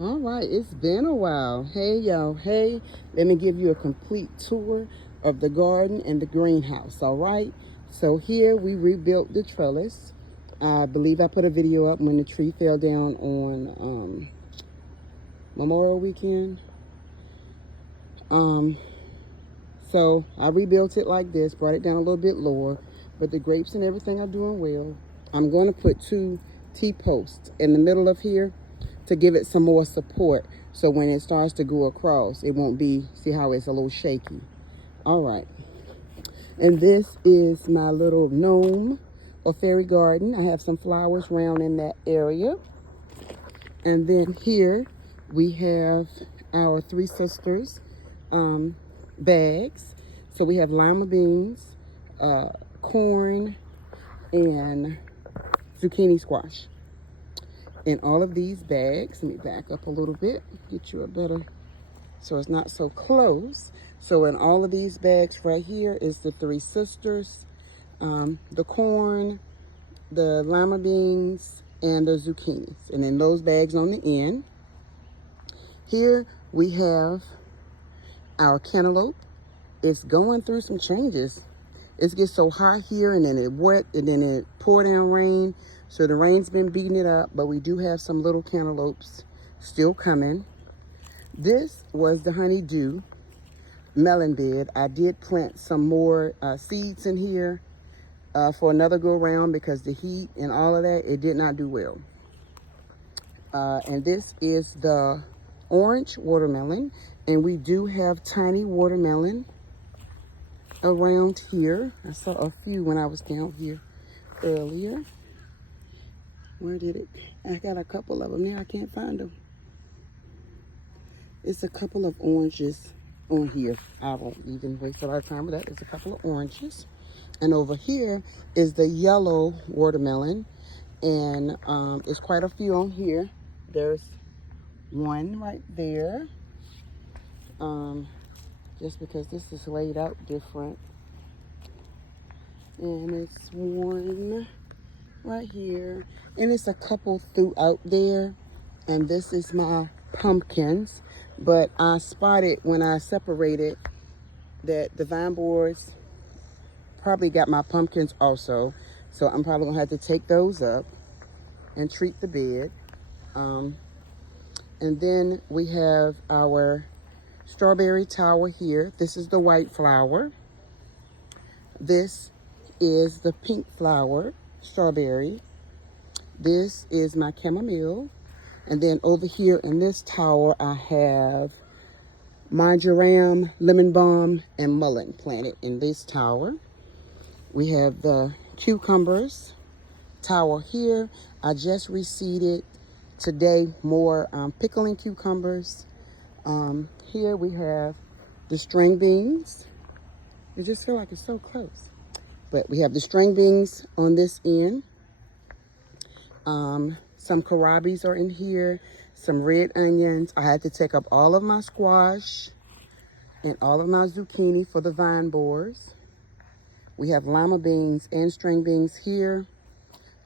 All right, it's been a while. Hey, y'all. Hey, let me give you a complete tour of the garden and the greenhouse. All right. So here we rebuilt the trellis. I believe I put a video up when the tree fell down on Memorial Weekend. Um, so I rebuilt it like this, brought it down a little bit lower, but the grapes and everything are doing well. I'm going to put 2 T-posts in the middle of here to give it some more support, so when it starts to go across, it won't be, see how it's a little shaky. All right, and this is my little gnome or fairy garden. I have some flowers around in that area. And then here we have our Three Sisters bags. So we have lima beans, corn, and zucchini squash in all of these bags. Let me back up a little bit, get you a better, so it's not so close. So in all of these bags right here is the Three Sisters, the corn, the lima beans, and the zucchinis. And in those bags on the end, here we have our cantaloupe. It's going through some changes. It gets so hot here, and then it wet, and then it pour down rain. So the rain's been beating it up, but we do have some little cantaloupes still coming. This was the honeydew melon bed. I did plant some more seeds in here for another go round, because the heat and all of that, it did not do well. And this is the orange watermelon, and we do have tiny watermelon around here. I saw a few when I was down here earlier. Where did it? I got a couple of them there. I can't find them. It's a couple of oranges on here. I won't even waste a lot of time with that. It's a couple of oranges. And over here is the yellow watermelon, and it's quite a few on here. There's one right there. Just because this is laid out different. And it's one right here, and it's a couple throughout there. And this is my pumpkins, but I spotted when I separated that the vine boards probably got my pumpkins also, so I'm probably gonna have to take those up and treat the bed. And then we have our strawberry tower here. This is the white flower. This is the pink flower, strawberry. This is my chamomile. And then over here in this tower, I have marjoram, lemon balm, and mullein planted in this tower. We have the cucumbers tower here. I just reseeded today more pickling cucumbers. Here we have the string beans. I just feel like it's so close. But we have the string beans on this end. Some kohlrabies are in here. Some red onions. I had to take up all of my squash and all of my zucchini for the vine borers. We have lima beans and string beans here.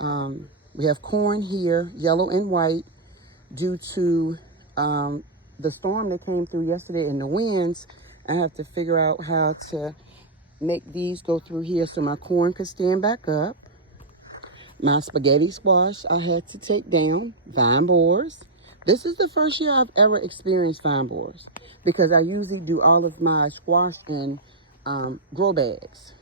We have corn here, yellow and white, due to the storm that came through yesterday and the winds. I have to figure out how to make these go through here so my corn could stand back up. My spaghetti squash I had to take down. Vine borers. This is the first year I've ever experienced vine borers, because I usually do all of my squash in grow bags.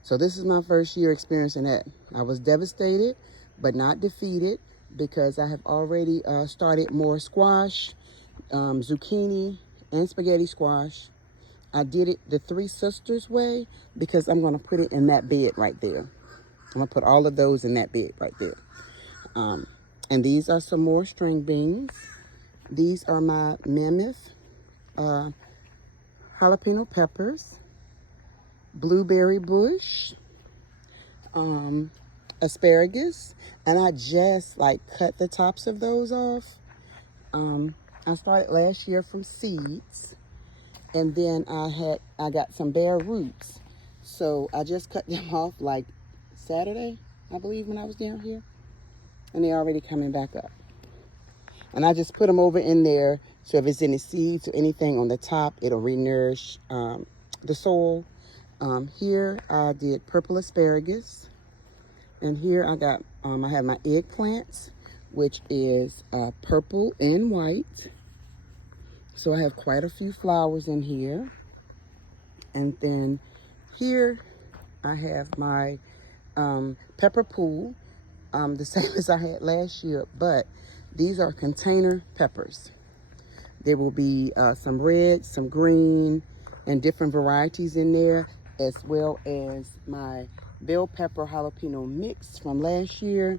So this is my first year experiencing that. I was devastated, but not defeated, because I have already started more squash, zucchini, and spaghetti squash. I did it the Three Sisters way, because I'm going to put it in that bed right there. I'm going to put all of those in that bed right there. And these are some more string beans. These are my mammoth jalapeno peppers, blueberry bush, asparagus, and I just like cut the tops of those off. I started last year from seeds, and then I got some bare roots, so I just cut them off like Saturday, I believe, when I was down here, and they're already coming back up. And I just put them over in there, so if it's any seeds or anything on the top, it'll re-nourish the soil. Here I did purple asparagus, and here I got I have my eggplants, which is purple and white. So I have quite a few flowers in here. And then here I have my pepper pool, the same as I had last year, but these are container peppers. There will be some red, some green, and different varieties in there, as well as my bell pepper jalapeno mix from last year.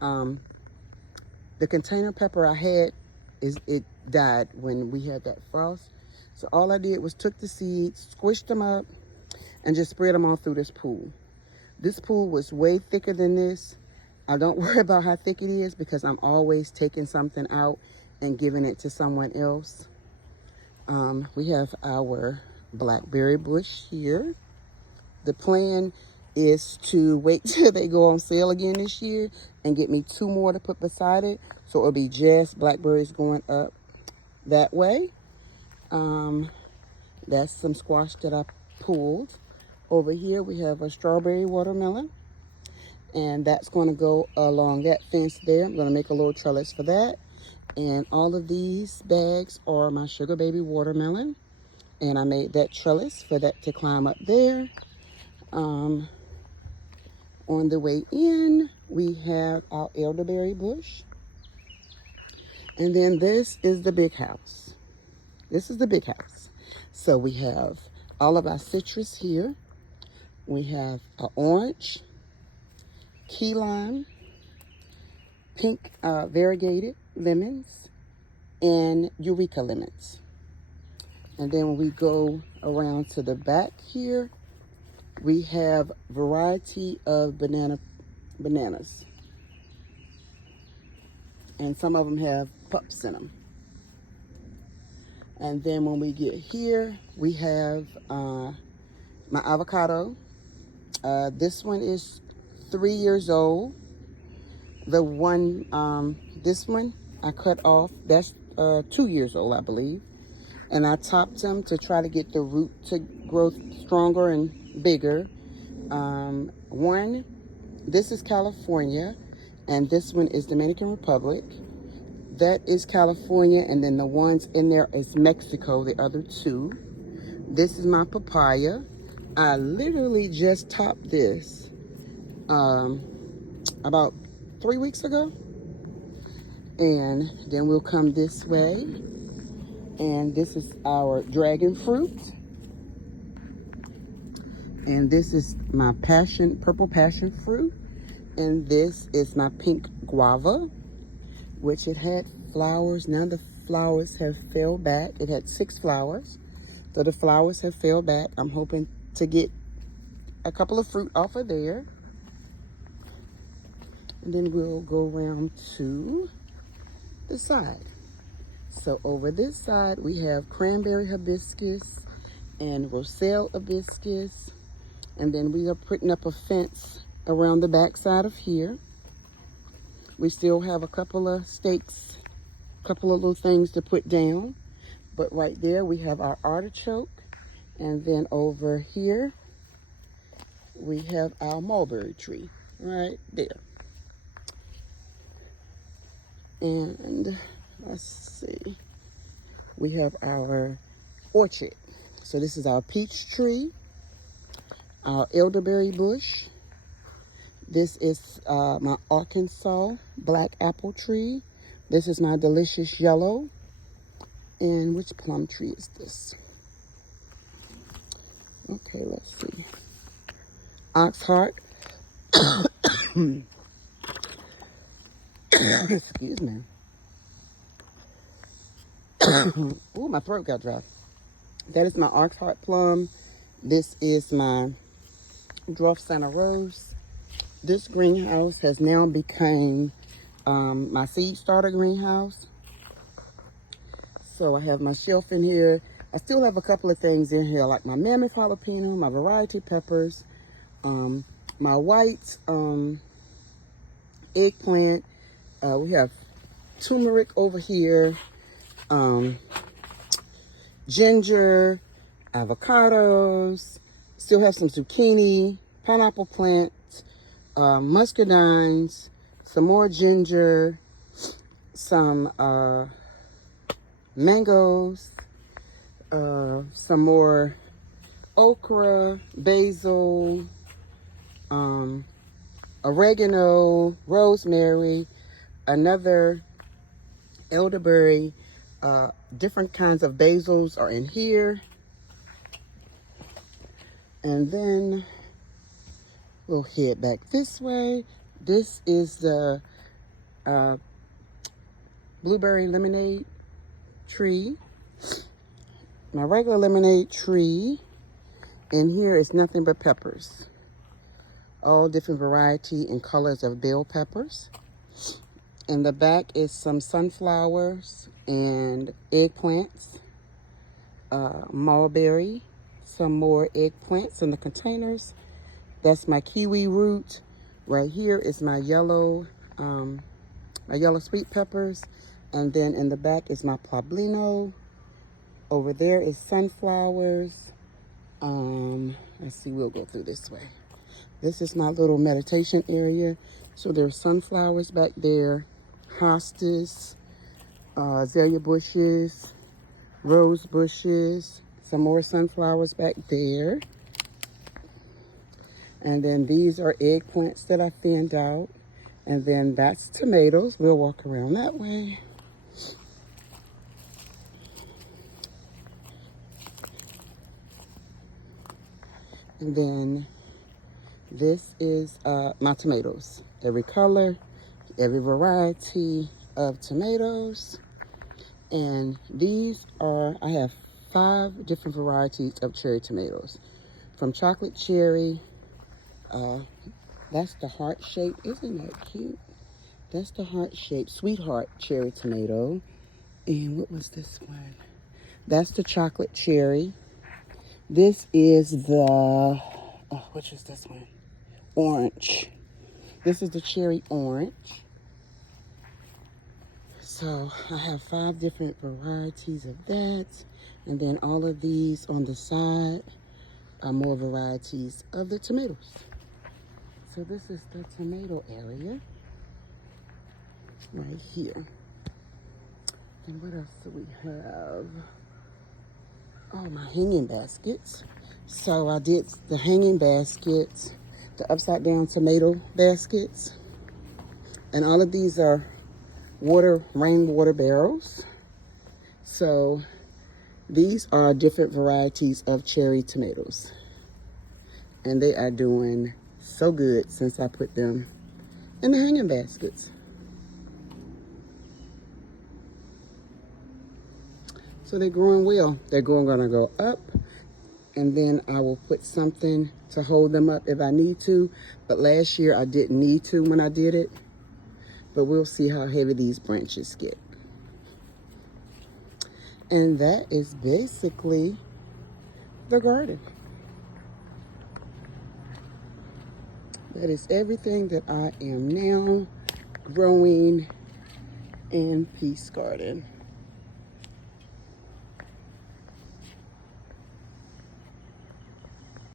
The container pepper I had, it died when we had that frost. So all I did was took the seeds, squished them up, and just spread them all through this pool. This pool was way thicker than this. I don't worry about how thick it is because I'm always taking something out and giving it to someone else. We have our blackberry bush here. The plan is to wait till they go on sale again this year and get me 2 more to put beside it. So it'll be just blackberries going up that way. That's some squash that I pulled. Over here we have a strawberry watermelon, and that's going to go along that fence there. I'm going to make a little trellis for that. And all of these bags are my sugar baby watermelon, and I made that trellis for that to climb up there. On the way in, we have our elderberry bush. And then this is the big house. This is the big house. So we have all of our citrus here. We have an orange, key lime, pink variegated lemons, and eureka lemons. And then when we go around to the back here, we have variety of bananas. And some of them have pups in them. And then when we get here, we have my avocado. This one is 3 years old. The one, this one I cut off, that's 2 years old, I believe. And I topped them to try to get the root to grow stronger and bigger. One, this is California, and this one is Dominican Republic. That is California, and then the ones in there is Mexico, the other 2. This is my papaya. I literally just topped this about 3 weeks ago. And then we'll come this way. And this is our dragon fruit. And this is my purple passion fruit. And this is my pink guava, which it had flowers. Now the flowers have fell back. It had 6 flowers. So the flowers have fell back. I'm hoping to get a couple of fruit off of there. And then we'll go around to the side. So over this side, we have cranberry hibiscus and Roselle hibiscus. And then we are putting up a fence around the back side of here. We still have a couple of stakes, a couple of little things to put down. But right there, we have our artichoke. And then over here, we have our mulberry tree right there. And let's see, we have our orchard. So this is our peach tree, our elderberry bush. This is my Arkansas black apple tree. This is my delicious yellow. And which plum tree is this? Okay, let's see. Oxheart. Excuse me. Ooh, my throat got dry. That is my Oxheart plum. This is my Dwarf Santa Rose. This greenhouse has now become my seed starter greenhouse. So I have my shelf in here. I still have a couple of things in here, like my mammoth jalapeno, my variety peppers, my white eggplant. We have turmeric over here, ginger, avocados, still have some zucchini, pineapple plants, muscadines, some more ginger, some mangoes, some more okra, basil, oregano, rosemary, another elderberry, different kinds of basils are in here. And then we'll head back this way. This is the blueberry lemonade tree. My regular lemonade tree. And here is nothing but peppers. All different variety and colors of bell peppers. In the back is some sunflowers and eggplants. Mulberry. Some more eggplants in the containers. That's my kiwi root. Right here is my yellow sweet peppers. And then in the back is my poblano. Over there is sunflowers. Let's see, we'll go through this way. This is my little meditation area. So there's sunflowers back there, hostas, azalea bushes, rose bushes, some more sunflowers back there. And then these are eggplants that I thinned out. And then that's tomatoes. We'll walk around that way. And then this is my tomatoes. Every color, every variety of tomatoes. And these are, I have 5 different varieties of cherry tomatoes. From chocolate cherry, that's the heart shape. Isn't that cute? That's the heart shape, sweetheart cherry tomato. And what was this one? That's the chocolate cherry. This is the, which is this one? Orange. This is the cherry orange. So I have 5 different varieties of that. And then all of these on the side are more varieties of the tomatoes. So this is the tomato area right here. And what else do we have? Oh, my hanging baskets. So I did the hanging baskets, the upside down tomato baskets. And all of these are rainwater barrels. So these are different varieties of cherry tomatoes. And they are doing so good since I put them in the hanging baskets. So they're growing well. They're gonna go up, and then I will put something to hold them up if I need to. But last year I didn't need to when I did it. But we'll see how heavy these branches get. And that is basically the garden. That is everything that I am now growing in Peace Garden.